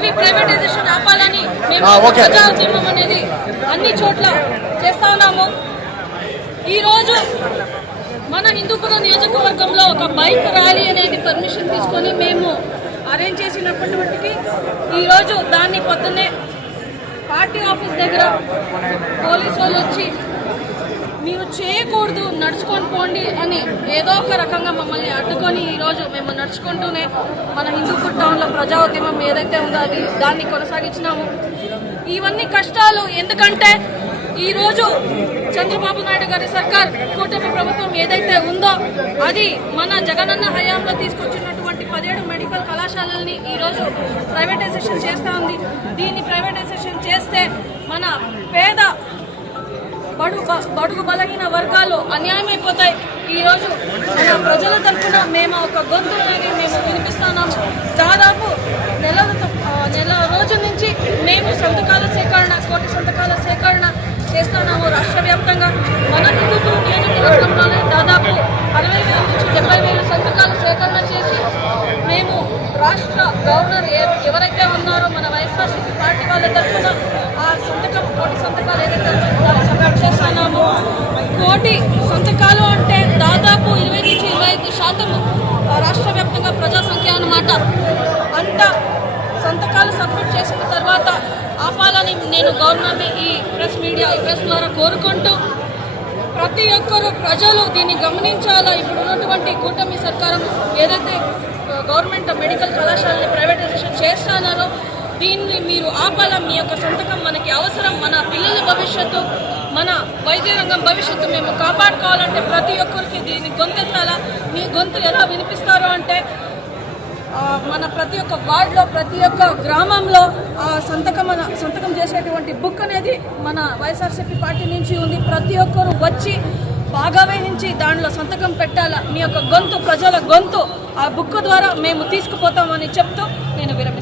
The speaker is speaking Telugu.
అవి ప్రైవేటైజేషన్ ఆపాలని మేము ప్రజా ఉద్యమం అనేది అన్ని చోట్ల చేస్తా ఉన్నాము. ఈరోజు మన హిందూపురం నియోజకవర్గంలో ఒక బైక్ ర్యాలీ అనేది పర్మిషన్ తీసుకొని మేము అరేంజ్ చేసినప్పటికీ ఈరోజు దాన్ని పొద్దున్నే పార్టీ ఆఫీస్ దగ్గర పోలీసు వాళ్ళు వచ్చి మీరు చేయకూడదు, నడుచుకొని పోండి అని ఏదో ఒక రకంగా మమ్మల్ని అడ్డుకొని ఈరోజు మేము నడుచుకుంటూనే మన హిందూపూర్ టౌన్లో ప్రజా ఉద్యమం ఏదైతే ఉందో దాన్ని కొనసాగించినాము. ఇవన్నీ కష్టాలు ఎందుకంటే ఈరోజు చంద్రబాబు నాయుడు గారి సర్కార్, కూటమి ప్రభుత్వం ఏదైతే ఉందో అది మన జగనన్న హయాంలో తీసుకొచ్చినటువంటి 17 మెడికల్ కళాశాలల్ని ఈరోజు ప్రైవేటైజేషన్ చేస్తూ ఉంది. దీన్ని ప్రైవేటైజేషన్ చేస్తే మన పేద బడుగు బలహీన వర్గాలు అన్యాయమైపోతాయి. ఈరోజు మన ప్రజల తరఫున మేము ఒక గొంతు అనేది మేము వినిపిస్తున్నాము. దాదాపు నెల రోజుల నుంచి మేము సంతకాల సేకరణ, కోటి సంతకాల సేకరణ చేస్తున్నాము. రాష్ట్ర వ్యాప్తంగా మన హిందూపురం నియోజకవర్గంలోనే దాదాపు 60,000 నుంచి 70,000 సంతకాలు సేకరణ చేసి మేము రాష్ట్ర గవర్నర్ ఎవరైతే ఉన్నారో మన వైఎస్ఆర్సీపీ పార్టీ వాళ్ళ తరఫున ఆ సంతకం, కోటి సంతకాలు ఏదైతే దాన్ని సబ్మిట్ చేస్తున్నాము. కోటి సంతకాలు అంటే దాదాపు 20 నుంచి 25% రాష్ట్ర వ్యాప్తంగా ప్రజా సంఖ్య అన్నమాట. అంత సంతకాలు సబ్మిట్ చేసిన తర్వాత ఆపాలని నేను గవర్నర్ని ఈ ప్రెస్ ద్వారా కోరుకుంటూ ప్రతి ఒక్కరూ ప్రజలు దీన్ని గమనించాలా. ఇప్పుడు ఉన్నటువంటి కూటమి సర్కారం ఏదైతే గవర్నమెంట్ మెడికల్ కళాశాలని ప్రైవేటైజేషన్ చేస్తున్నారో దీన్ని మీరు ఆపాలా. మీ యొక్క సంతకం మనకి అవసరం. మన పిల్లల భవిష్యత్తు, మన వైద్య రంగం భవిష్యత్తు మేము కాపాడుకోవాలంటే ప్రతి ఒక్కరికి దీన్ని గొంతెత్తాలా. మీ గొంతు ఎలా వినిపిస్తారో అంటే మన ప్రతి ఒక్క వార్డులో, ప్రతి ఒక్క గ్రామంలో సంతకం చేసేటువంటి బుక్ అనేది మన వైఎస్ఆర్సీపీ పార్టీ నుంచి ఉంది. ప్రతి ఒక్కరు వచ్చి భాగవహించి దానిలో సంతకం పెట్టాలా. మీ యొక్క గొంతు, ప్రజల గొంతు ఆ బుక్ ద్వారా మేము తీసుకుపోతామని చెప్తూ నేను విరమిస్తున్నాను.